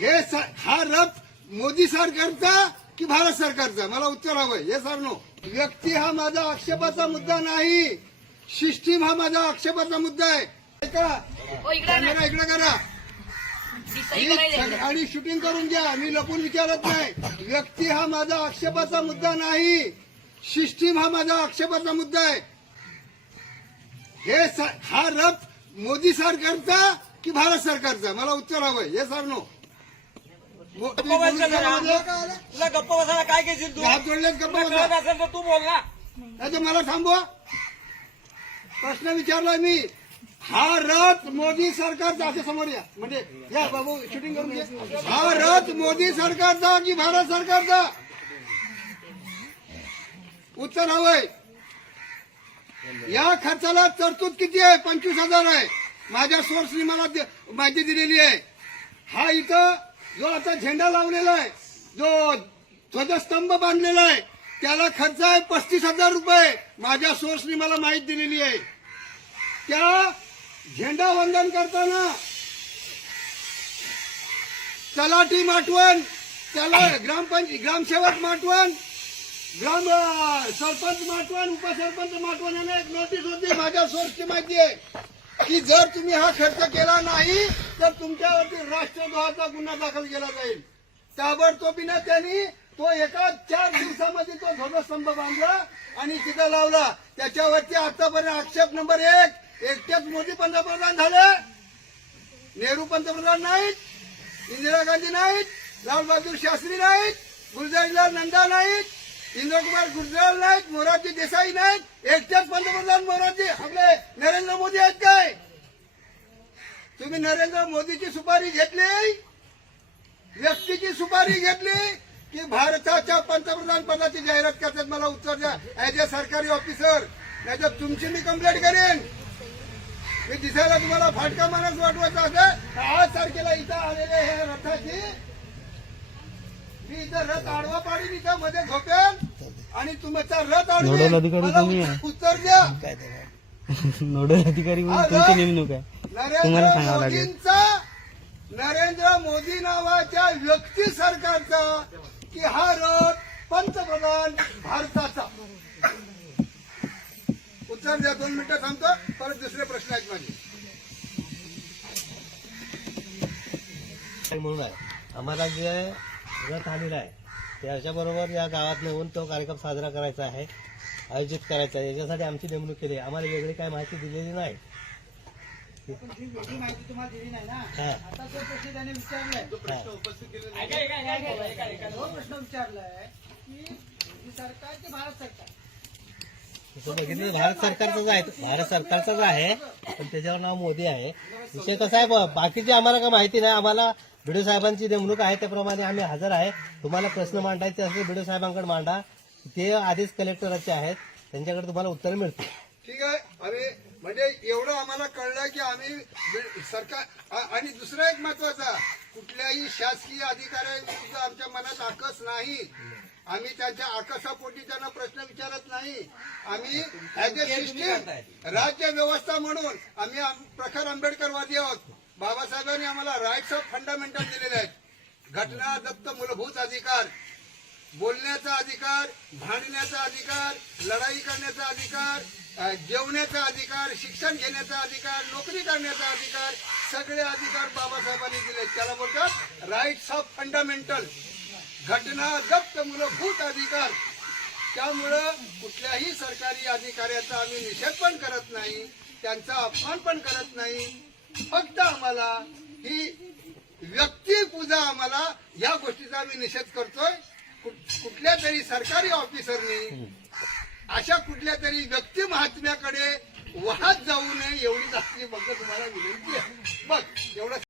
हे हा रफ मोदी सरकारचा की भारत सरकारचा मला उत्तर हवंय हे सर नो व्यक्ती हा माझा आक्षेपाचा मुद्दा नाही सिस्टीम हा माझा आक्षेपाचा मुद्दा आहे ऐका हो, इकडे करा आणि शूटिंग करून घ्या मी लपून विचारत नाही व्यक्ती हा माझा आक्षेपाचा मुद्दा नाही सिस्टीम हा माझा आक्षेपाचा मुद्दा आहे हे हा रथ मोदी सरकारचा की भारत सरकारचा मला उत्तर हवंय हे सर नो गप्प काय घेशील तू हात जोडले गप्प तू बोल ना मला थांबवा प्रश्न विचारला मी हा रथ मोदी सरकारचा असे समोर या म्हणजे या बाबू शूटिंग करून हा रथ मोदी सरकारचा की भारत सरकारचा उत्तर हवंय या खर्चाला तरतूद किती आहे पंचवीस हजार आहे माझ्या सोर्सनी मला माहिती दिलेली आहे हा इथं जो आता झेंडा लावलेला आहे जो ध्वजस्तंभ बांधलेला आहे त्याला खर्च आहे पस्तीस हजार रुपये माझ्या सोर्सनी मला माहिती दिलेली आहे त्या झेंडा वंदन करताना तलाठी माटवण त्याला ग्रामपंच ग्रामसेवक माटवण ग्राम सरपंच माटवण उपसरपंच माटवण यांना एक नोटीस होती माझ्या सोर्सची माहिती आहे की जर तुम्ही हा खर्च केला नाही तर तुमच्यावरती राष्ट्रद्रोहाचा गुन्हा दाखल केला जाईल ताबडतोबीनं त्यांनी तो एका चार दिवसामध्ये तो ध्वजस्तंभ बांधला आणि तिथं लावला त्याच्यावरती आतापर्यंत आक्षेप नंबर एक एकटेच मोदी पंतप्रधान झाले नेहरू पंतप्रधान नाहीत इंदिरा गांधी नाहीत लालबहादूर शास्त्री नाहीत गुलजारीलाल नंदा नाहीत इंद्रकुमार गुजराल नाहीत मोरारजी देसाई नाहीत एकटेच पंतप्रधान मोरारजी आपले नरेंद्र मोदी आहेत काय तुम्ही नरेंद्र मोदीची सुपारी घेतली व्यक्तीची सुपारी घेतली की भारताच्या पंतप्रधान पदाची जाहिरात करतात मला उत्तर द्या ऍज अ सरकारी ऑफिसर नाही तुमची मी कंप्लेंट करेन मी दिसायला तुम्हाला फाटका माणस वाटवायचा असेल आज तारखेला इथं आलेले हे रथाची रथ आडवा मध्ये झोपेल आणि तुमचा रथ नोडल अधिकारी तुम्ही उत्तर द्या नोडल अधिकारी तुमची नेमणूक आहे तुम्हाला नरेंद्र सांगावं लागेल नरेंद्र मोदी नावाच्या व्यक्ती सरकारचा की हा रथ पंतप्रधान भारताचा उत्तर द्या दोन मिनिटं थांबतो परत दुसरे प्रश्न आहेत माझे म्हणून आहे आम्हाला जे आहे रथ आलेला आहे त्याच्याबरोबर या गावात नेऊन तो कार्यक्रम साजरा करायचा आहे आयोजित करायचा आहे याच्यासाठी आमची नेमणूक केली आहे आम्हाला वेगळी काय माहिती दिलेली नाही बघितलं भारत सरकारचं आहे भारत सरकारचंच आहे पण त्याच्यावर नाव मोदी आहे विषय कसा आहे बाकीचे आम्हाला काय माहिती नाही आम्हाला बिडू साहेबांची नेमणूक आहे त्याप्रमाणे आम्ही हजर आहे तुम्हाला प्रश्न मांडायचे असेल बिडू साहेबांकडे मांडा ते आधीच कलेक्टरचे आहेत त्यांच्याकडे तुम्हाला उत्तर मिळते ठीक आहे आम्ही म्हणजे एवढं आम्हाला कळलं की आम्ही सरकार आणि दुसरा एक महत्वाचा कुठल्याही शासकीय अधिकाऱ्यांविरुद्ध आमच्या मनात आकस नाही आम्ही त्यांच्या आकाशापोटी त्यांना प्रश्न विचारत नाही आम्ही ऍज अ राज्य व्यवस्था म्हणून आम्ही प्रखर आंबेडकरवादी आहोत बाबासाहेबांनी आम्हाला राईट्स ऑफ फंडामेंटल दिलेले आहेत घटना दत्त मूलभूत अधिकार बोलण्याचा अधिकार भांडण्याचा अधिकार लढाई करण्याचा अधिकार जेवण्याचा अधिकार शिक्षण घेण्याचा अधिकार नोकरी करण्याचा अधिकार सगळे अधिकार बाबासाहेबांनी दिले त्याला बोलतात राईट्स ऑफ फंडामेंटल घटना जप्त मूलभूत अधिकार त्यामुळं कुठल्याही सरकारी अधिकाऱ्याचा आम्ही निषेध पण करत नाही त्यांचा अपमान पण करत नाही फक्त आम्हाला ही पूजा आम्हाला या गोष्टीचा आम्ही निषेध करतोय कुठल्या तरी सरकारी ऑफिसरनी अशा कुठल्या तरी व्यक्ती महात्म्याकडे वाहत जाऊ नये एवढीच जास्ती बघ तुम्हाला विनंती आहे बघ एवढं